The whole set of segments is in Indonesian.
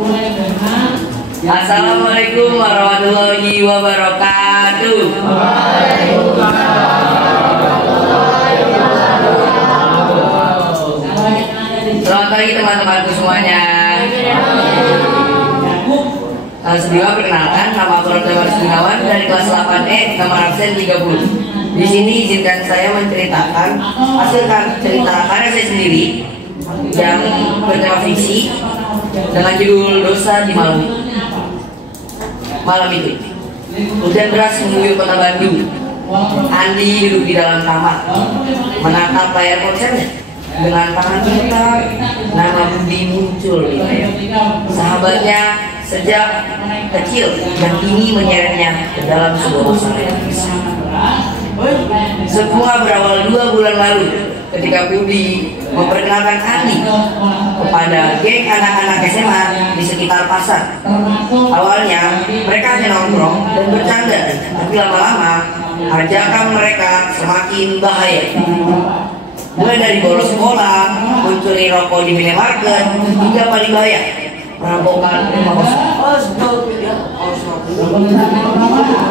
Assalamualaikum warahmatullahi wabarakatuh. Selamat pagi teman-temanku semuanya. Sebelumnya perkenalkan, nama aku Rotewas Gunawan dari kelas 8E, nomor absen 30. Di sini izinkan saya menceritakan hasil cerita karya saya sendiri yang bertema fiksi dengan judul Dosa di Malam. Malam itu, hujan deras mengguyur kota Bandung. Andi duduk di dalam kamar, menatap layar ponselnya. Dengan tangan gemetar, nama Budi muncul di layar. Sahabatnya sejak kecil dan kini menyeretnya ke dalam sebuah usaha. Semua berawal 2 bulan lalu ketika Budi memperkenalkan Andi kepada geng anak-anak SMA di sekitar pasar. Awalnya mereka hanya nongkrong dan bercanda, tapi lama-lama ajakan mereka semakin bahaya. Mulai dari bolos sekolah, mencuri rokok di minimarket, hingga paling bahaya, perampokan rumah kosong.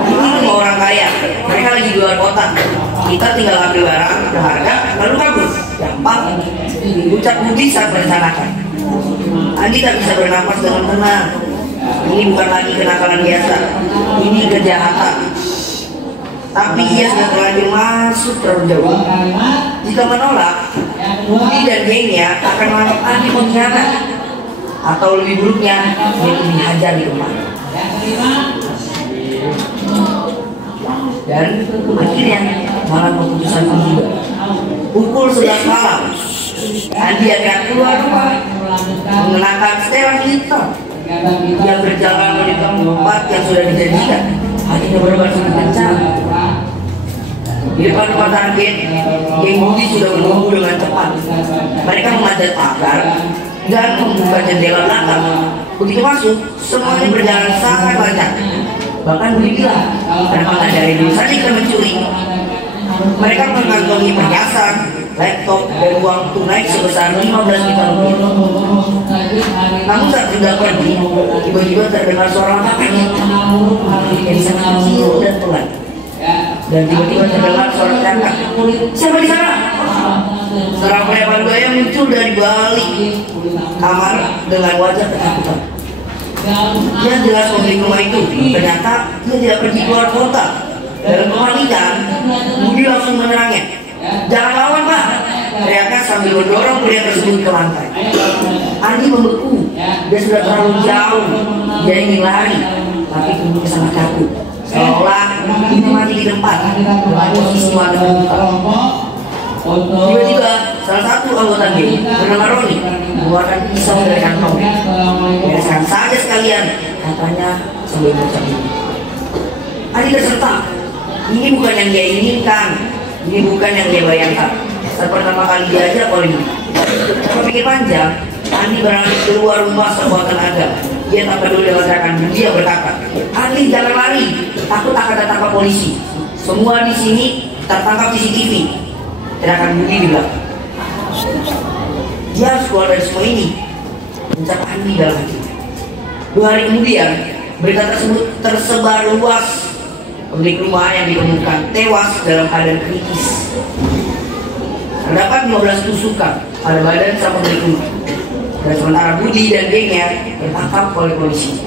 Ini rumah orang kaya, mereka lagi di luar kota. Kita tinggal ambil barang berharga lalu kabur. Gampang, ucap Budi saat merencanakan. Andi tak bisa bernapas dengan tenang. Ini bukan lagi kenakalan biasa, ini kejahatan. Tapi ia sudah terlanjur masuk terlalu jauh. Jika menolak, Budi dan gengnya akan menganggap Andi pengkhianat, atau lebih buruknya dia dihajar di rumah. Dan akhirnya malam keputusan juga. Pukul 11 malam, Andi akan keluar rumah mengenakan setelan hitam. Dia berjalan menuju tempat yang sudah dijanjikan. Hatinya berdebar sangat kencang. Di depan rumah target, geng Budi sudah menunggu dengan cepat. Mereka memanjat pagar dan membuka jendela belakang. Begitu masuk, semuanya berjalan sangat lancar. Bahkan Budi bilang, kenapa nggak dari dulu saja kita mencuri? Mereka mengantongi perhiasan, laptop, dan uang tunai sebesar 15 juta rupiah. Namun saat sudah pergi, tiba-tiba terdengar suara kakaknya yang sangat kecil dan pelan. Dan tiba-tiba terdengar suara kakak, siapa di sana? Seorang preman gaya muncul dari balik kamar dengan wajah ketakutan. Dia jelas pemilik rumah itu. Ternyata dia tidak pergi keluar kota. Dalam kepanikan, Budi langsung menyerangnya. Jangan lawan, Pak! Teriaknya sambil mendorong pria tersebut ke lantai. Andi membeku. Dia sudah terlalu jauh. Dia ingin lari, tapi tubuhnya sangat kaku. Seolah ini mati di tempat dengan posisi mata terbuka. Tiba-tiba salah satu anggota geng bernama Roni mengeluarkan pisau dari kantongnya. Biarkan saja sekalian, katanya sambil mengucap ini. Andi tersentak. Ini bukan yang dia inginkan. Ini bukan yang dia bayangkan. Saat pertama kali diajak oleh Budi. Tanpa pikir panjang, Andi berlari keluar rumah sekuat tenaga. Dia tak peduli dengan teriakan Budi yang berkata, "Andi, jangan lari, takut akan tertangkap polisi. Semua di sini tertangkap CCTV." Teriakan Budi di belakang. Dia harus keluar dari semua ini, ucap Andi dalam hati. 2 hari kemudian, berita tersebut tersebar luas. Pemilik rumah yang ditemukan tewas dalam keadaan kritis. Terdapat 15 tusukan pada badan sang pemilik rumah. Dan sementara Budi dan gengnya ditangkap oleh polisi.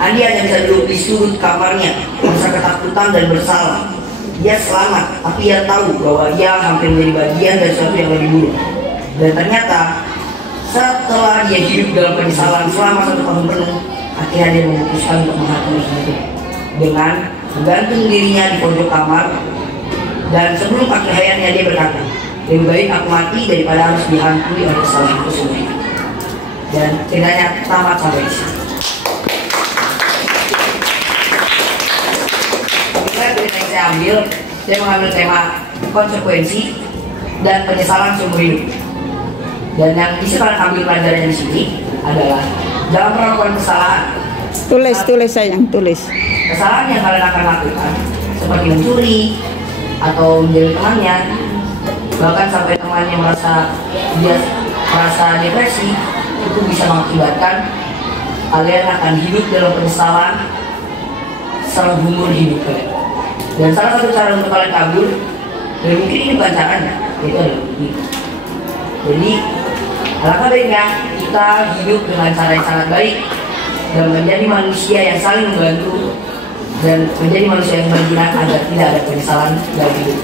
Andi hanya bisa duduk di sudut kamarnya, merasa ketakutan dan bersalah. Dia selamat, tapi ia tahu bahwa ia hampir menjadi bagian dari sesuatu yang lebih buruk. Dan ternyata setelah dia hidup dalam penyesalan selama 1 tahun penuh, akhirnya dia memutuskan untuk mengakhiri hidup dengan menggantung dirinya di pojok kamar. Dan sebelum akhir hayatnya dia berkata, lebih baik aku mati daripada harus dihantui oleh kesalahanku sendiri. Dan ceritanya tamat sampai di sini. Cerita yang saya ambil, saya mengambil tema konsekuensi dan penyesalan seumur hidup. Dan yang bisa kalian ambil pelajarannya di sini adalah jangan pernah melakukan kesalahan. Tulis sayang, tulis. Kesalahan yang kalian akan lakukan seperti mencuri atau menjadi temannya, bahkan sampai temannya merasa depresi, itu bisa mengakibatkan kalian akan hidup dalam penyesalan seumur hidup kalian. Dan salah satu cara untuk kalian kabur, dan mungkin ini bukan caranya, itu adalah begitu. Jadi alangkah baiknya kita hidup dengan cara yang sangat baik dan menjadi manusia yang saling membantu dan menjadi manusia yang berguna agar tidak ada penyesalan dalam hidup.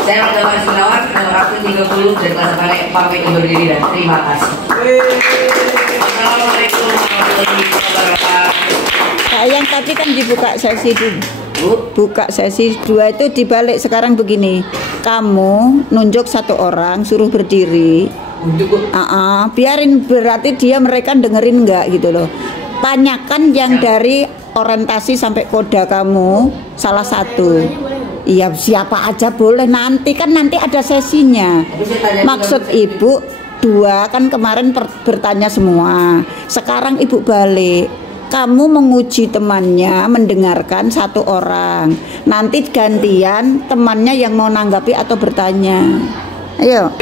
Saya Ramadhan Sinawan, nomor akun 30 dari kelas pamit undur diri dan terima kasih. Assalamualaikum warahmatullahi wabarakatuh. Yang tadi kan dibuka sesi dulu. Buka sesi 2 itu dibalik sekarang begini. Kamu nunjuk satu orang suruh berdiri. Biarin, berarti mereka dengerin nggak gitu loh. Tanyakan yang dari orientasi sampai koda kamu salah satu. Iya, siapa aja boleh, nanti ada sesinya. Maksud ibu 2 kan kemarin bertanya semua. Sekarang ibu balik. Kamu menguji temannya, mendengarkan satu orang. Nanti gantian temannya yang mau nanggapi atau bertanya. Ayo.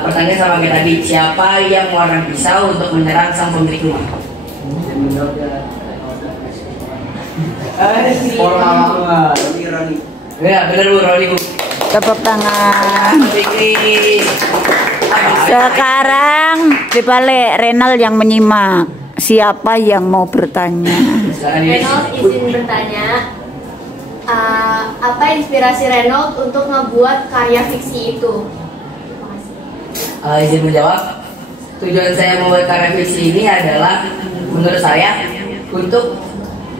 Pertanyaan sama kayak tadi, siapa yang mewarnai pisau untuk menyerang sang pemilik rumah? Ya benar Bu, Roni Bu. Tepuk tangan. Sekarang dibalik, Renal yang menyimak. Siapa yang mau bertanya? Reynold izin bertanya, apa inspirasi Reynold untuk ngebuat karya fiksi itu? Izin menjawab. Tujuan saya membuat karya fiksi ini adalah, menurut saya, untuk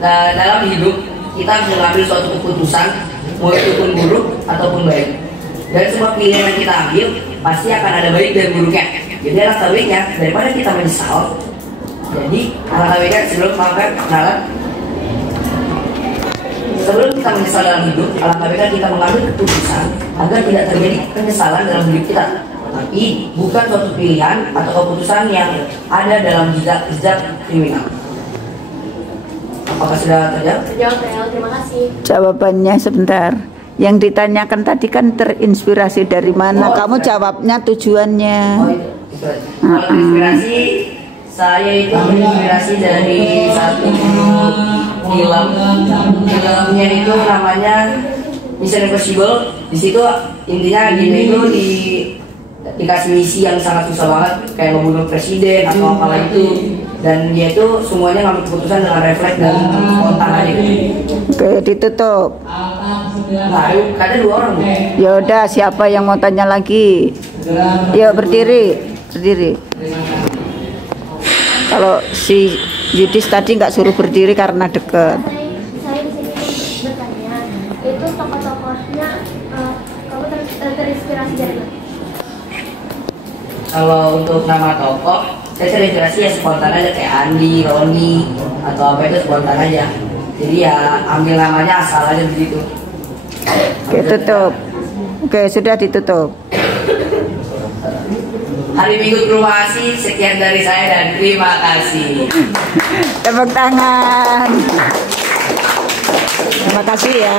dalam hidup kita harus mengambil suatu keputusan, mau itu pun buruk ataupun baik. Dan semua pilihan yang kita ambil pasti akan ada baik dan buruknya. Jadi alangkah baiknya daripada kita menyesal. Jadi alangkah baiknya sebelum kita menyesal dalam hidup, alangkah baiknya kita mengambil keputusan agar tidak terjadi penyesalan dalam hidup kita. Tapi bukan suatu pilihan atau keputusan yang ada dalam jejak kriminal. Apakah sudah terjawab? Terjawab, Reynold. Terima kasih. Jawabannya sebentar. Yang ditanyakan tadi kan terinspirasi dari mana? Kamu jawabnya tujuannya. Kalau inspirasi, saya itu terinspirasi dari satu film. Filmnya itu namanya Mission Impossible. Di situ intinya gini itu dikasih misi yang sangat susah banget, kayak membunuh presiden atau apalah itu, dan dia itu semuanya ngambil keputusan dengan refleks dan spontan aja gitu. Oke, ditutup. Nah, ada 2 orang. Ya udah, siapa yang mau tanya lagi? Yuk berdiri. Kalau si Yudis tadi nggak suruh berdiri karena deket. Saya di sini bertanya, itu tokoh-tokohnya kamu terinspirasi dari mana? Kalau untuk nama tokoh, saya terinspirasi ya spontan aja, kayak Andi, Roni, atau apa itu spontan aja. Jadi ya ambil namanya asal aja begitu. Oke, tutup. Oke, sudah ditutup. Hari Minggu terima kasih. Sekian dari saya dan terima kasih. Tepuk tangan. Terima kasih ya.